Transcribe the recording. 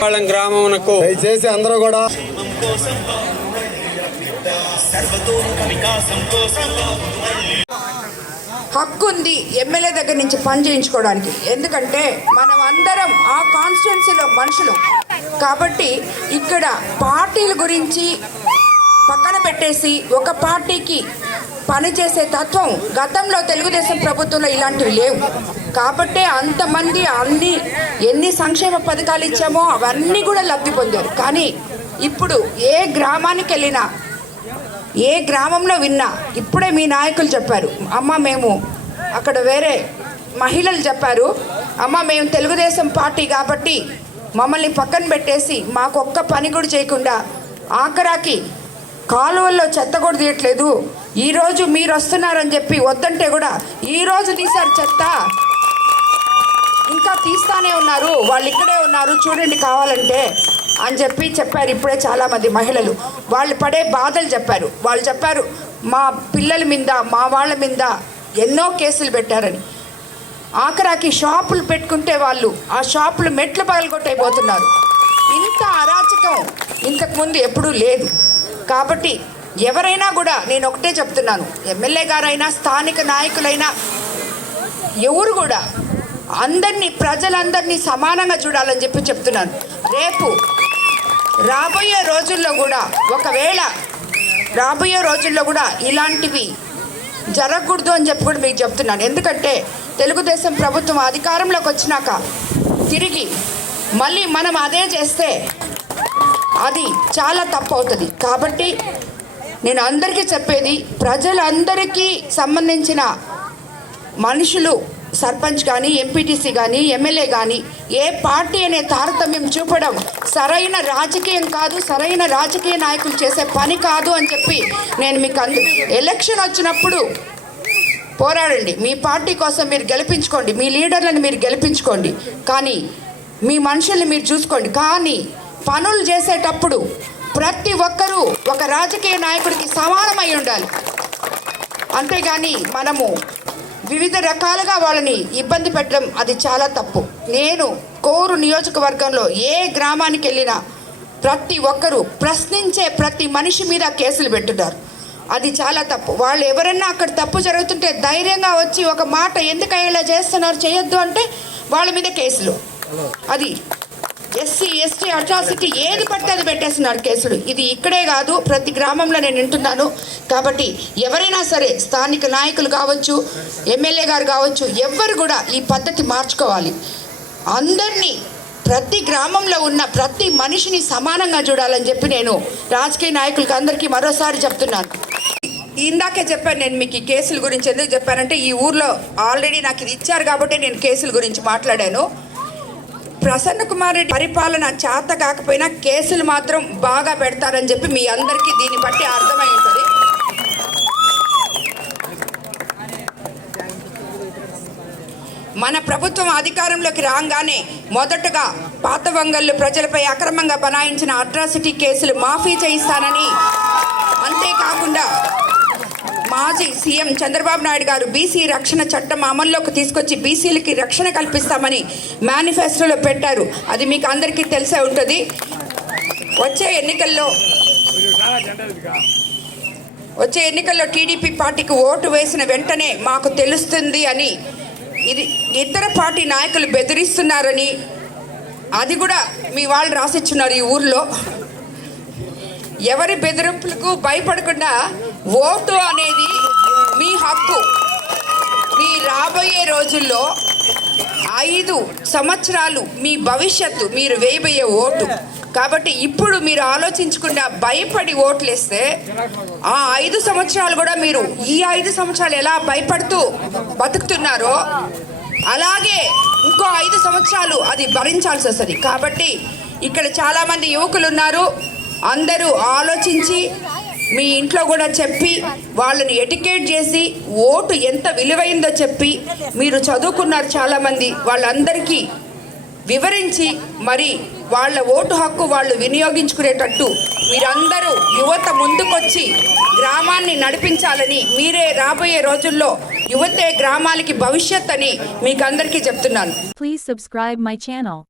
పాళం గ్రామమునకు దయచేసి అందరూ కూడా హక్కు ఉంది ఎమ్మెల్యే దగ్గర నుంచి పని చేయించుకోవడానికి. ఎందుకంటే మనం అందరం ఆ కాన్స్టిట్యున్సీలో మనుషులు. కాబట్టి ఇక్కడ పార్టీల గురించి పక్కన పెట్టేసి ఒక పార్టీకి పనిచేసే తత్వం గతంలో తెలుగుదేశం ప్రభుత్వంలో ఇలాంటివి లేవు. కాబట్టే అంతమంది అన్ని ఎన్ని సంక్షేమ పథకాలు ఇచ్చామో అవన్నీ కూడా లబ్ధి పొందారు. కానీ ఇప్పుడు ఏ గ్రామానికి వెళ్ళినా ఏ గ్రామంలో విన్నా ఇప్పుడే మీ నాయకులు చెప్పారు అమ్మ మేము అక్కడ వేరే మహిళలు చెప్పారు అమ్మ మేము తెలుగుదేశం పార్టీ కాబట్టి మమ్మల్ని పక్కన పెట్టేసి మాకు ఒక్క పని కూడా చేయకుండా ఆఖరాకి కాలువల్లో చెత్త కూడా తీయట్లేదు. ఈరోజు మీరు వస్తున్నారని చెప్పి వద్దంటే కూడా ఈరోజు తీశారు చెత్త. తీస్తానే ఉన్నారు వాళ్ళు ఇక్కడే ఉన్నారు చూడండి కావాలంటే అని చెప్పి చెప్పారు ఇప్పుడే చాలామంది మహిళలు. వాళ్ళు పడే బాధలు చెప్పారు. వాళ్ళు చెప్పారు మా పిల్లల మీద మా వాళ్ళ మీద ఎన్నో కేసులు పెట్టారని. ఆఖరాకి షాపులు పెట్టుకుంటే వాళ్ళు ఆ షాపులు మెట్లు పగలగొట్టైపోతున్నారు. ఇంత అరాచకం ఇంతకుముందు ఎప్పుడూ లేదు. కాబట్టి ఎవరైనా కూడా నేను ఒకటే చెప్తున్నాను ఎమ్మెల్యే గారైనా స్థానిక నాయకులైనా ఎవరు కూడా అందరినీ ప్రజలందరినీ సమానంగా చూడాలని చెప్పి చెప్తున్నాను. రేపు రాబోయే రోజుల్లో కూడా ఒకవేళ రాబోయే రోజుల్లో కూడా ఇలాంటివి జరగకూడదు అని చెప్పి కూడా మీకు చెప్తున్నాను. ఎందుకంటే తెలుగుదేశం ప్రభుత్వం అధికారంలోకి వచ్చినాక తిరిగి మళ్ళీ మనం అదే చేస్తే అది చాలా తప్పు అవుతుంది. కాబట్టి నేను అందరికీ చెప్పేది ప్రజలందరికీ సంబంధించిన మనుషులు సర్పంచ్ కానీ ఎంపీటీసీ కానీ ఎమ్మెల్యే కానీ ఏ పార్టీ అనే తారతమ్యం చూపడం సరైన రాజకీయం కాదు సరైన రాజకీయ నాయకులు చేసే పని కాదు అని చెప్పి నేను మీకు అందు ఎలక్షన్ వచ్చినప్పుడు పోరాడండి. మీ పార్టీ కోసం మీరు గెలిపించుకోండి. మీ లీడర్లను మీరు గెలిపించుకోండి. కానీ మీ మనుషుల్ని మీరు చూసుకోండి. కానీ పనులు చేసేటప్పుడు ప్రతి ఒక్కరూ ఒక రాజకీయ నాయకుడికి సమానమై ఉండాలి. అంతేగాని మనము వివిధ రకాలుగా వాళ్ళని ఇబ్బంది పెట్టడం అది చాలా తప్పు. నేను కోరు నియోజకవర్గంలో ఏ గ్రామానికి వెళ్ళినా ప్రతి ఒక్కరూ ప్రశ్నించే ప్రతి మనిషి మీద కేసులు పెట్టుతారు. అది చాలా తప్పు. వాళ్ళు ఎవరన్నా అక్కడ తప్పు జరుగుతుంటే ధైర్యంగా వచ్చి ఒక మాట ఎందుకు ఇలా చేస్తున్నారు చేయొద్దు అంటే వాళ్ళ మీద కేసులు. అది ఎస్సీ ఎస్టీ అట్రాసిటీ ఏది పడితే అది పెట్టేస్తున్నారు కేసులు. ఇది ఇక్కడే కాదు ప్రతి గ్రామంలో నేను వింటున్నాను. కాబట్టి ఎవరైనా సరే స్థానిక నాయకులు కావచ్చు ఎమ్మెల్యే గారు కావచ్చు ఎవ్వరు కూడా ఈ పద్ధతి మార్చుకోవాలి. అందరినీ ప్రతి గ్రామంలో ఉన్న ప్రతి మనిషిని సమానంగా చూడాలని చెప్పి నేను రాజకీయ నాయకులకి అందరికీ మరోసారి చెప్తున్నాను. ఇందాకే చెప్పాను నేను మీకు ఈ కేసుల గురించి ఎందుకు చెప్పానంటే ఈ ఊర్లో ఆల్రెడీ నాకు ఇది ఇచ్చారు కాబట్టి నేను కేసుల గురించి మాట్లాడాను. ప్రసన్న కుమార్ రెడ్డి పరిపాలన చేత కాకపోయినా కేసులు మాత్రం బాగా పెడతారని చెప్పి మీ అందరికీ దీన్ని బట్టి అర్థమై ఉంటుంది మన ప్రభుత్వం అధికారంలోకి రాగానే మొదటగా పాత వంగళ్ళు ప్రజలపై అక్రమంగా బనాయించిన అట్రాసిటీ కేసులు మాఫీ చేయిస్తానని అంతేకాకుండా మాజీ సీఎం చంద్రబాబు నాయుడు గారు బీసీ రక్షణ చట్టం అమల్లోకి తీసుకొచ్చి బీసీలకి రక్షణ కల్పిస్తామని మేనిఫెస్టోలో పెట్టారు. అది మీకు అందరికీ తెలిసే ఉంటుంది. వచ్చే ఎన్నికల్లో వచ్చే ఎన్నికల్లో టీడీపీ పార్టీకి ఓటు వేసిన వెంటనే మాకు తెలుస్తుంది అని ఇది ఇతర పార్టీ నాయకులు బెదిరిస్తున్నారని అది కూడా మీ వాళ్ళు రాసిచ్చున్నారు ఈ ఊర్లో. ఎవరి బెదిరింపులకు భయపడకుండా ఓటు అనేది మీ హక్కు. మీ రాబోయే రోజుల్లో ఐదు సంవత్సరాలు మీ భవిష్యత్తు మీరు వేయబోయే ఓటు. కాబట్టి ఇప్పుడు మీరు ఆలోచించకుండా భయపడి ఓట్లేస్తే ఆ ఐదు సంవత్సరాలు కూడా మీరు ఈ ఐదు సంవత్సరాలు ఎలా భయపడుతూ బతుకుతున్నారో అలాగే ఇంకో ఐదు సంవత్సరాలు అది భరించాల్సి వస్తుంది. కాబట్టి ఇక్కడ చాలామంది యువకులు ఉన్నారు. అందరూ ఆలోచించి మీ ఇంట్లో కూడా చెప్పి వాళ్ళని ఎటికేట్ చేసి ఓటు ఎంత విలువైందో చెప్పి మీరు చదువుకున్నారు చాలామంది. వాళ్ళందరికీ వివరించి మరి వాళ్ళ ఓటు హక్కు వాళ్ళు వినియోగించుకునేటట్టు మీరందరూ యువత ముందుకొచ్చి గ్రామాన్ని నడిపించాలని మీరే రాబోయే రోజుల్లో యువతే గ్రామాలకి భవిష్యత్ అని మీకు అందరికీ చెప్తున్నాను. Please subscribe my channel